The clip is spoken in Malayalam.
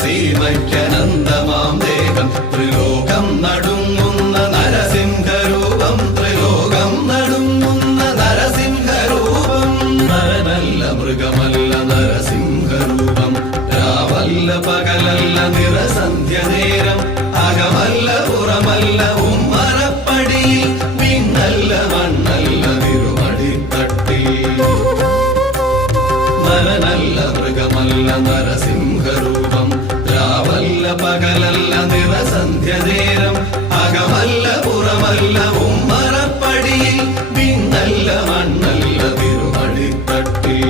സീമയ്ക്കനന്തമാം ദേഹം. ത്രിലോകം നടുങ്ങുന്ന നരസിംഹരൂപം. ത്രിലോകം നടുങ്ങുന്ന നരസിംഹരൂപം. നരനല്ല മൃഗമല്ല നരസിംഹരൂപം. രാവല്ല പകലല്ല നിറസന്ധ്യ നേരം. അകമല്ല പുറമല്ല ഉമ്മറപ്പടിയിൽ. മിന്നല്ല മണ്ണല്ല തിരുമടിത്തട്ടിൽ. നരനല്ല മൃഗമല്ല നരസിംഹ അകമല്ല നിറസന്ധ്യ നേരം അകമല്ല പുറമല്ല ഉമ്മറപ്പടിയിൽ പിന്നല്ല മണ്ണല്ല തിരുമടിത്തട്ടിൽ